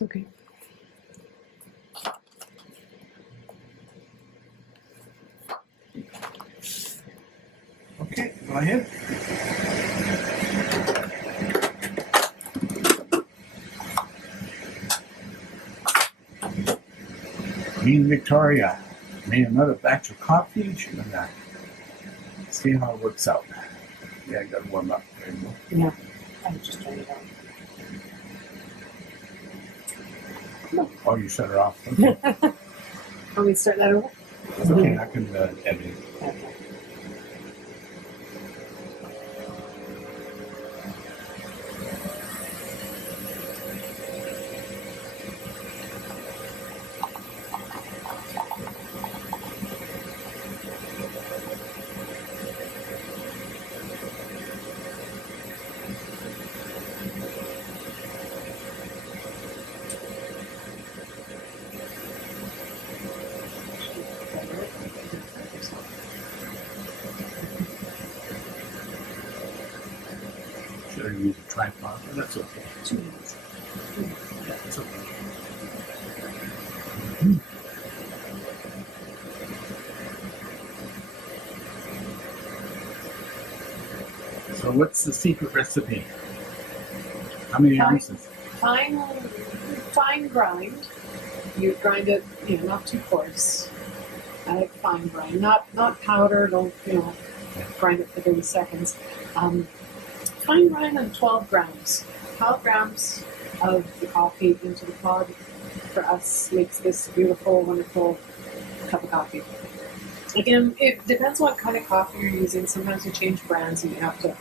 It's okay. Okay, go ahead. Queen Victoria made another batch of coffee. She's gonna see how it works out. Yeah, I gotta warm up. There you go. Yeah, I'm just trying it out. Oh, you shut her off. Okay. Want me to start that over? It's okay, I can edit it. Okay. Should I use a tripod? But that's okay. 2 minutes. Yeah, it's okay. So what's the secret recipe? How many ounces? Fine grind. You grind it, not too coarse. I like fine grind, not powder. Don't grind it for 30 seconds. Fine grind on 12 grams. 12 grams of the coffee into the pod for us makes this beautiful, wonderful cup of coffee. Again, it depends what kind of coffee you're using. Sometimes you change brands and you have to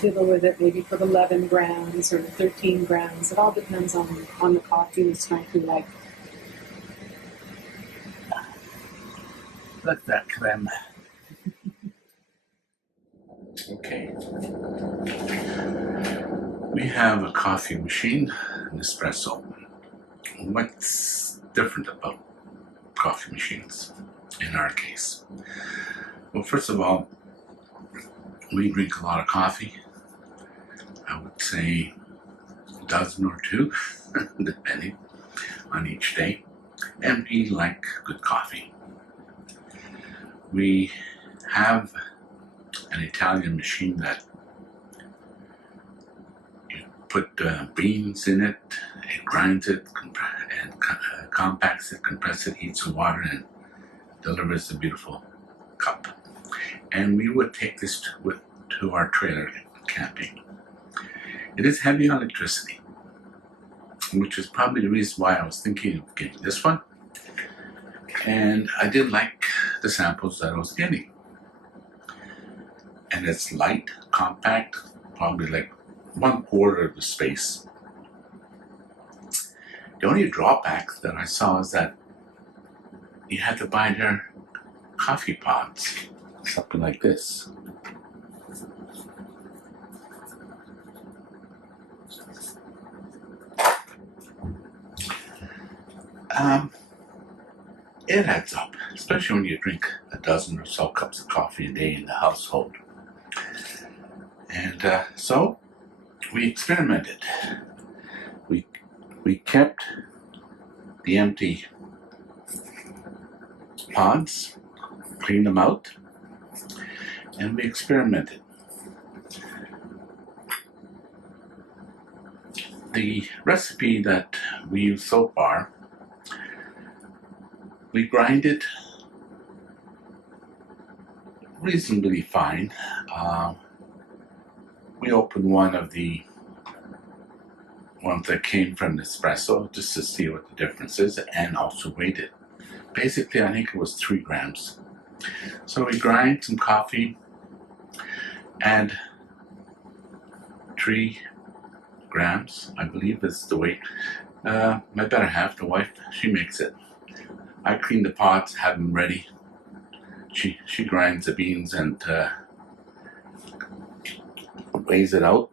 fiddle with it, maybe put 11 grams or 13 grams. It all depends on the coffee and the strength you like. Let that creme. Okay. We have a coffee machine, Nespresso. What's different about coffee machines in our case? Well, first of all, we drink a lot of coffee. I would say a dozen or two, depending on each day. And we like good coffee. We have an Italian machine that you put beans in it, it grinds it, and compacts it, compresses it, heats some water, and delivers a beautiful cup. And we would take this to our trailer camping. It is heavy on electricity, which is probably the reason why I was thinking of getting this one. And I did like the samples that I was getting. And it's light, compact, probably like 1/4 of the space. The only drawback that I saw is that you had to buy their coffee pods, something like this. It adds up, especially when you drink a dozen or so cups of coffee a day in the household. And so we experimented. We kept the empty pods, cleaned them out, and we experimented. The recipe that we use so far, we grind it reasonably fine. We opened one of the ones that came from Nespresso just to see what the difference is, and also weighed it. Basically, I think it was 3 grams. So we grind some coffee, add 3 grams, I believe is the weight. My better half, the wife, she makes it. I clean the pots, have them ready. She grinds the beans and weighs it out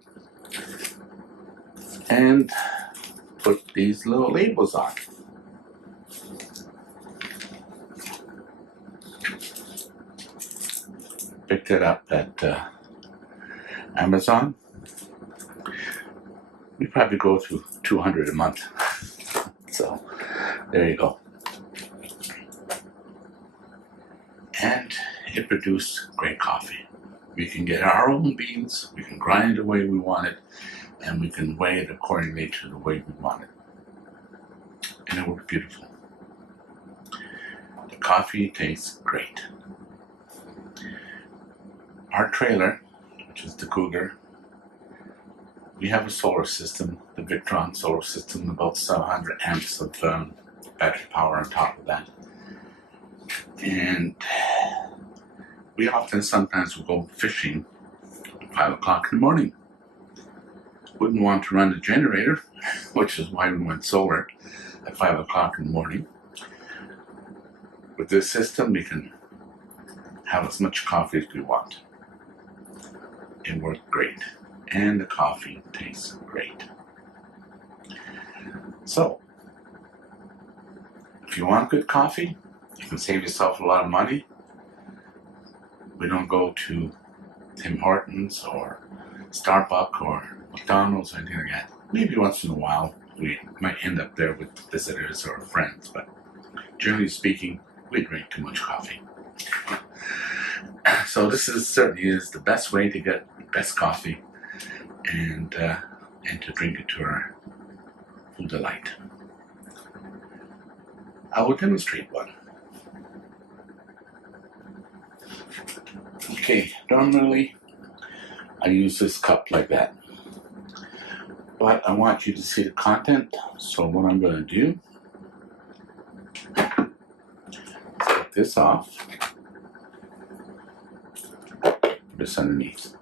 and put these little labels on. Picked it up at Amazon. We probably go through 200 a month. So there you go. And it produced great coffee. We can get our own beans, we can grind it the way we want it, and we can weigh it accordingly to the way we want it. And it worked beautiful. coffee tastes great. Our trailer, which is the Cougar, we have a solar system, the Victron solar system, about 700 amps of battery power on top of that. And we sometimes will go fishing at 5 o'clock in the morning. Wouldn't want to run the generator, which is why we went solar at 5 o'clock in the morning. With this system, we can have as much coffee as we want. It worked great, and the coffee tastes great. So, if you want good coffee, you can save yourself a lot of money. We don't go to Tim Hortons or Starbucks or McDonald's or anything like that. Maybe once in a while we might end up there with visitors or friends, but generally speaking, we drink too much coffee. So this certainly is the best way to get the best coffee and to drink it to our full delight. I will demonstrate one. Okay, normally I use this cup like that, but I want you to see the content, so what I'm going to do is take this off, put this underneath,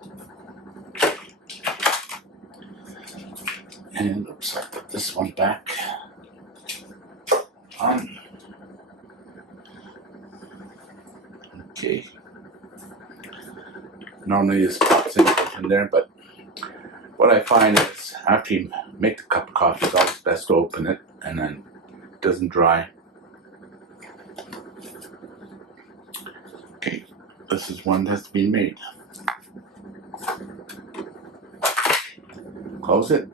and oops, I put this one back on. Okay. Normally this pops in there, but what I find is after you make the cup of coffee, it's always best to open it and then it doesn't dry. Okay, this is one that's been made. Close it.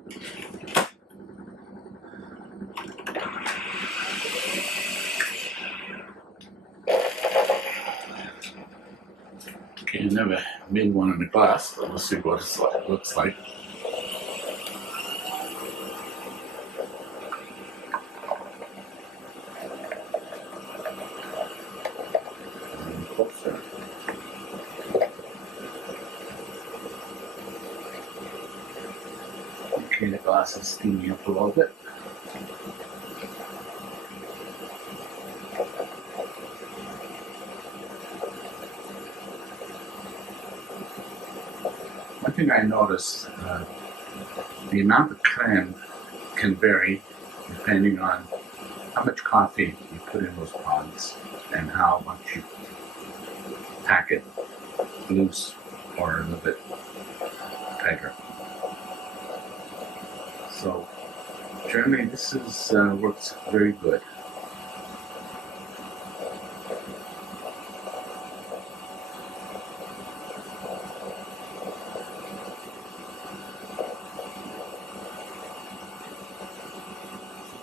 Okay, I never made one in a glass, but we'll see what it looks like. Okay, the glass is steaming up a little bit. One thing I noticed, the amount of crème can vary depending on how much coffee you put in those pods and how much you pack it loose or a little bit tighter. So generally this is works very good.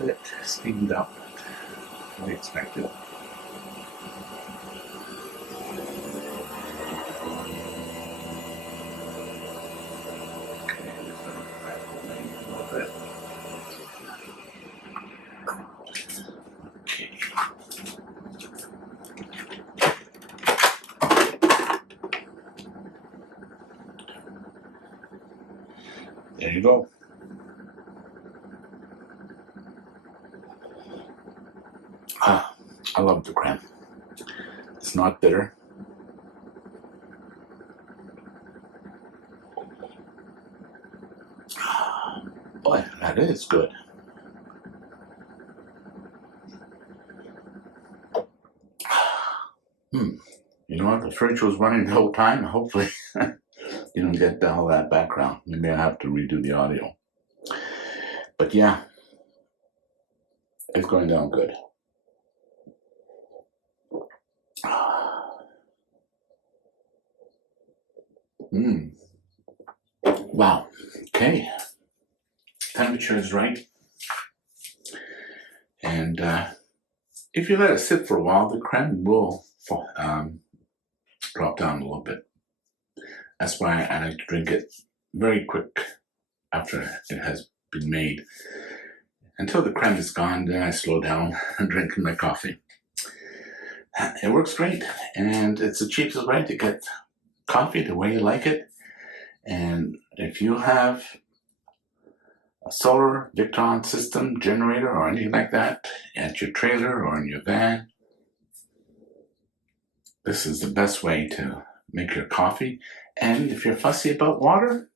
A bit steamed up, as we expected. There you go. I love the crème. It's not bitter. Boy, that is good. You know what? The fridge was running the whole time. Hopefully you don't get all that background. Maybe I have to redo the audio. But yeah, it's going down good. Wow. Okay. Temperature is right. And if you let it sit for a while, the crème will drop down a little bit. That's why I like to drink it very quick after it has been made. Until the crème is gone, then I slow down and drink my coffee. It works great, and it's the cheapest way to get coffee the way you like it. And if you have a solar Victron system generator or anything like that at your trailer or in your van, this is the best way to make your coffee. And if you're fussy about water,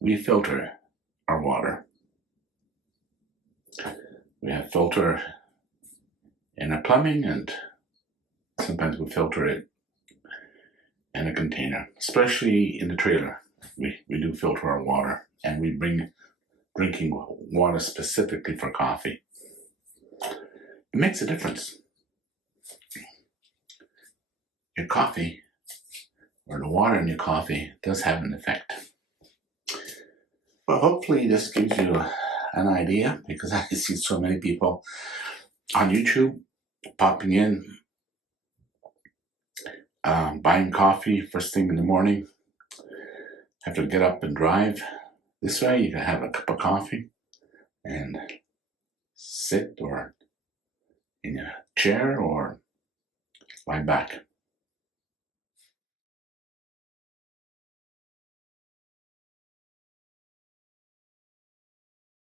we filter our water. We have filter in our plumbing, and sometimes we filter it in a container, especially in the trailer. We do filter our water, and we bring drinking water specifically for coffee. It makes a difference. Your coffee, or the water in your coffee, does have an effect. Well, hopefully this gives you an idea, because I see so many people on YouTube popping in, buying coffee first thing in the morning, have to get up and drive. This way you can have a cup of coffee and sit or in a chair or lie back.